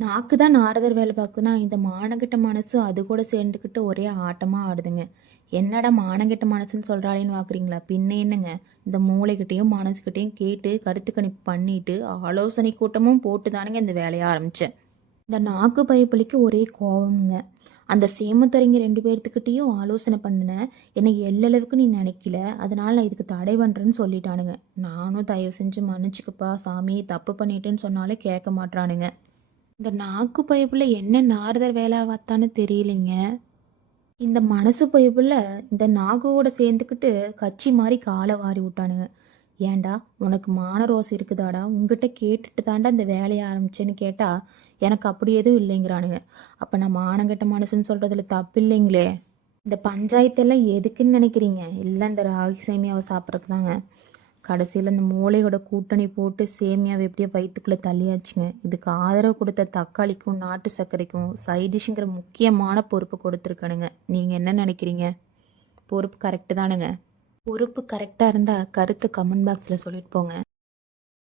நாக்கு தான் நாரதர் வேலை பார்க்குதுன்னா, இந்த மானங்கெட்ட மனசு அது கூட சேர்ந்துக்கிட்டு ஒரே ஆட்டமா ஆடுதுங்க. என்னடா மானங்கெட்ட மனசுன்னு சொல்றாளேன்னு பார்க்குறீங்களா? பின்ன என்னங்க, இந்த மூளைகிட்டயும், மனசுகிட்டயும் கேட்டு கருத்து கணிப்பு பண்ணிட்டு, ஆலோசனை கூட்டமும் போட்டு தானுங்க இந்த வேலைய ஆரம்பிச்சேன். இந்த நாக்கு பயப்புலிக்கு ஒரே கோவம்ங்க. அந்த சேமத்துரைங்க 2 பேர்த்துக்கிட்டயும் ஆலோசனை பண்ணுனேன். என்னை எள்ளளவுக்கு நீ நினைக்கல. அதனால நான் இதுக்கு தடை பண்றேன்னு சொல்லிட்டானுங்க. நானும் தயவு செஞ்சு மன்னிச்சுக்கப்பா சாமி, தப்பு பண்ணிட்டேன்னு சொன்னாலே கேட்க மாட்றானுங்க. இந்த நாக்கு பயப்புல என்ன நாரதர் வேலை பார்த்தான்னு தெரியலைங்க. இந்த மனசு பயப்புல இந்த நாகுவோட சேர்ந்துக்கிட்டு கட்சி மாதிரி காலை வாரி விட்டானுங்க. ஏன்டா உனக்கு மான ரோசம் இருக்குதாடா, உங்ககிட்ட கேட்டுட்டு தாண்டா இந்த வேலையை ஆரம்பிச்சேன்னு கேட்டா எனக்கு அப்படி எதுவும் இல்லைங்கிறானுங்க. அப்போ நான் மானங்கெட்ட மனுஷன்னு சொல்றதுல தப்பு இல்லைங்களே. இந்த பஞ்சாயத்தெல்லாம் எதுக்குன்னு நினைக்கிறீங்க? இல்லை இந்த ராகி சேமியாவை சாப்பிட்றதுக்கு தாங்க. கடைசியில் இந்த மூளையோட கூட்டணி போட்டு சேமியாவை எப்படியோ வயிற்றுக்குள்ளே தள்ளியாச்சுங்க. இதுக்கு ஆதரவு கொடுத்த தக்காளிக்கும் நாட்டு சர்க்கரைக்கும் சைடிஷ்ங்கிற முக்கியமான பொறுப்பு கொடுத்துருக்கணுங்க. நீங்கள் என்ன நினைக்கிறீங்க? பொறுப்பு கரெக்டு தானுங்க. பொறுப்பு கரெக்டாக இருந்தால் கருத்து கமெண்ட் பாக்ஸில் சொல்லிட்டு போங்க.